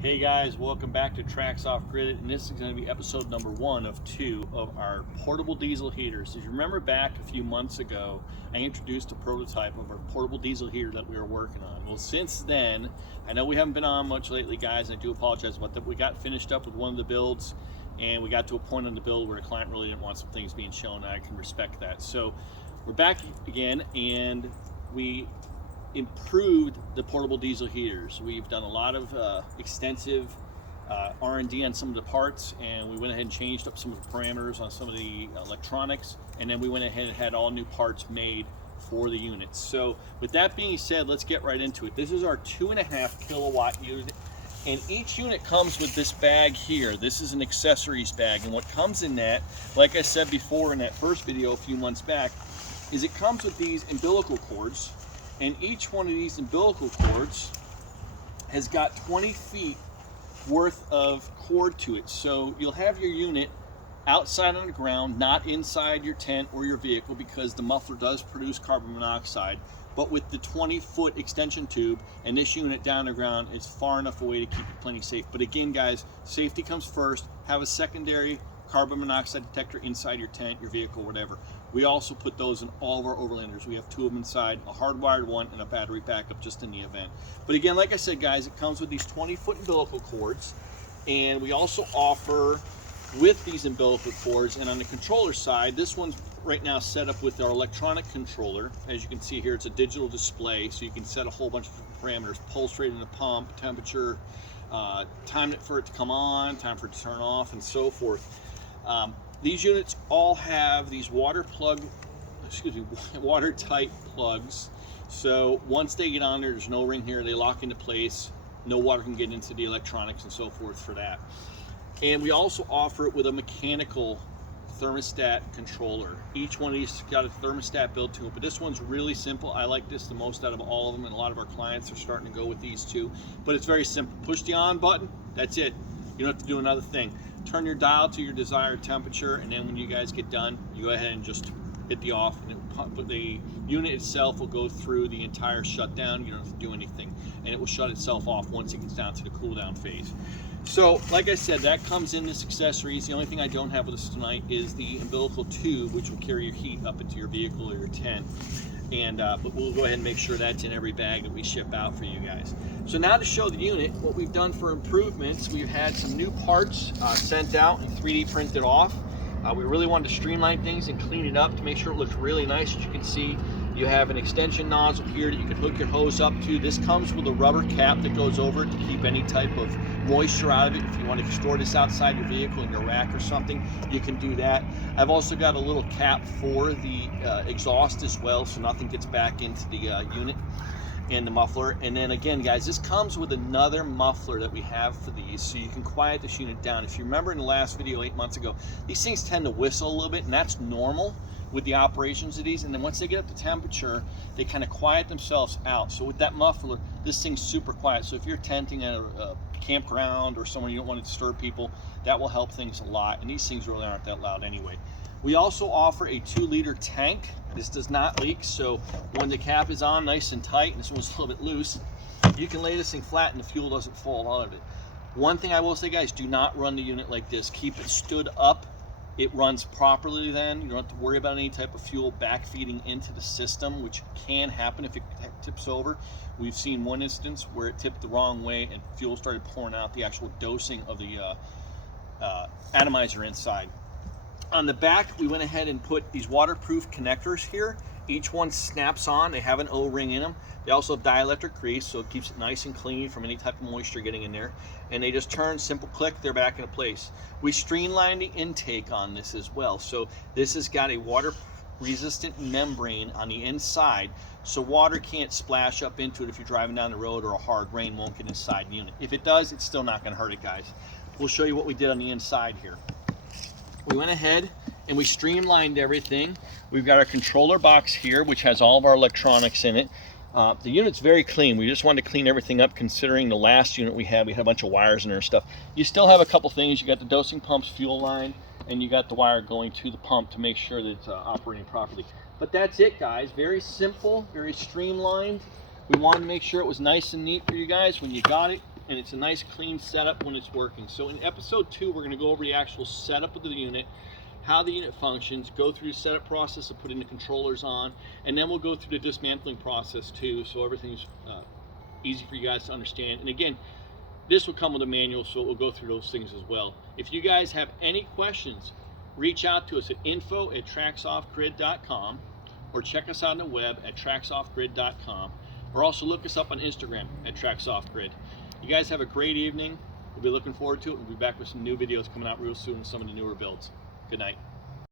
Hey guys, welcome back to TRAX Off Grid, and this is going to be episode number 1 of 2 of our portable diesel heaters. If you remember back a few months ago, I introduced a prototype of our portable diesel heater that we were working on. Well, since then, I know we haven't been on much lately, guys, and I do apologize about that. We got finished up with one of the builds, and we got to a point on the build where a client really didn't want some things being shown, and I can respect that. So we're back again, and we improved the portable diesel heaters. We've done a lot of extensive R&D on some of the parts, and we went ahead and changed up some of the parameters on some of the electronics, and then we went ahead and had all new parts made for the units. So with that being said, let's get right into it. This is our 2.5 kilowatt unit, and each unit comes with this bag here. This is an accessories bag, and what comes in that, like I said before in that first video a few months back, is it comes with these umbilical cords. And each one of these umbilical cords has got 20 feet worth of cord to it. So you'll have your unit outside on the ground, not inside your tent or your vehicle, because the muffler does produce carbon monoxide. But with the 20-foot extension tube and this unit down the ground, it's far enough away to keep it plenty safe. But again, guys, safety comes first. Have a secondary carbon monoxide detector inside your tent, your vehicle, whatever. We also put those in all of our overlanders. We have 2 of them inside, a hardwired one and a battery backup just in the event. But again, like I said, guys, it comes with these 20-foot umbilical cords, and we also offer with these umbilical cords, and on the controller side, this one's right now set up with our electronic controller. As you can see here, it's a digital display, so you can set a whole bunch of different parameters: pulse rate in the pump, temperature, time for it to come on, time for it to turn off, and so forth. These units all have these watertight plugs. So once they get on there, there's no ring here, they lock into place. No water can get into the electronics and so forth for that. And we also offer it with a mechanical thermostat controller. Each one of these got a thermostat built to it, but this one's really simple. I like this the most out of all of them, and a lot of our clients are starting to go with these too. But it's very simple. Push the on button, that's it. You don't have to do another thing. Turn your dial to your desired temperature, and then when you guys get done, you go ahead and just hit the off, and the unit itself will go through the entire shutdown. You don't have to do anything, and it will shut itself off once it gets down to the cool down phase. So like I said, that comes in this accessories. The only thing I don't have with us tonight is the umbilical tube, which will carry your heat up into your vehicle or your tent. And but we'll go ahead and make sure that's in every bag that we ship out for you guys. So now to show the unit, what we've done for improvements, we've had some new parts sent out and 3D printed off. We really wanted to streamline things and clean it up to make sure it looks really nice. As you can see, you have an extension nozzle here that you can hook your hose up to. This comes with a rubber cap that goes over it to keep any type of moisture out of it. If you want to store this outside your vehicle in your rack or something, you can do that. I've also got a little cap for the exhaust as well, so nothing gets back into the unit and the muffler. And then again, guys, this comes with another muffler that we have for these, so you can quiet this unit down. If you remember in the last video 8 months ago, these things tend to whistle a little bit, and that's normal with the operations of these. And then once they get up to temperature, they kind of quiet themselves out. So with that muffler, this thing's super quiet. So if you're tenting at a campground or somewhere you don't want to disturb people, that will help things a lot. And these things really aren't that loud anyway. We also offer a 2-liter tank. This does not leak, so when the cap is on nice and tight, and this one's a little bit loose, you can lay this thing flat and the fuel doesn't fall out of it. One thing I will say, guys, do not run the unit like this. Keep it stood up. It runs properly then. You don't have to worry about any type of fuel backfeeding into the system, which can happen if it tips over. We've seen one instance where it tipped the wrong way and fuel started pouring out the actual dosing of the atomizer inside. On the back, we went ahead and put these waterproof connectors here. Each one snaps on. They have an O-ring in them. They also have dielectric grease, so it keeps it nice and clean from any type of moisture getting in there. And they just turn, simple click, they're back into place. We streamlined the intake on this as well. So this has got a water-resistant membrane on the inside, so water can't splash up into it if you're driving down the road, or a hard rain won't get inside the unit. If it does, it's still not going to hurt it, guys. We'll show you what we did on the inside here. We went ahead and we streamlined everything. We've got our controller box here, which has all of our electronics in it. The unit's very clean. We just wanted to clean everything up, considering the last unit we had a bunch of wires in there and stuff. You still have a couple things. You got the dosing pump's fuel line, and you got the wire going to the pump to make sure that it's operating properly. But that's it, guys. Very simple, very streamlined. We wanted to make sure it was nice and neat for you guys when you got it. and it's a nice clean setup when it's working. So in episode 2, we're going to go over the actual setup of the unit, how the unit functions, go through the setup process of putting the controllers on, and then we'll go through the dismantling process too, so everything's easy for you guys to understand. And again, this will come with a manual, so we'll go through those things as well. If you guys have any questions, reach out to us at info@traxoffgrid.com, or check us out on the web at traxoffgrid.com, or also look us up on Instagram at TRAX Off Grid. You guys have a great evening. We'll be looking forward to it. We'll be back with some new videos coming out real soon with some of the newer builds. Good night.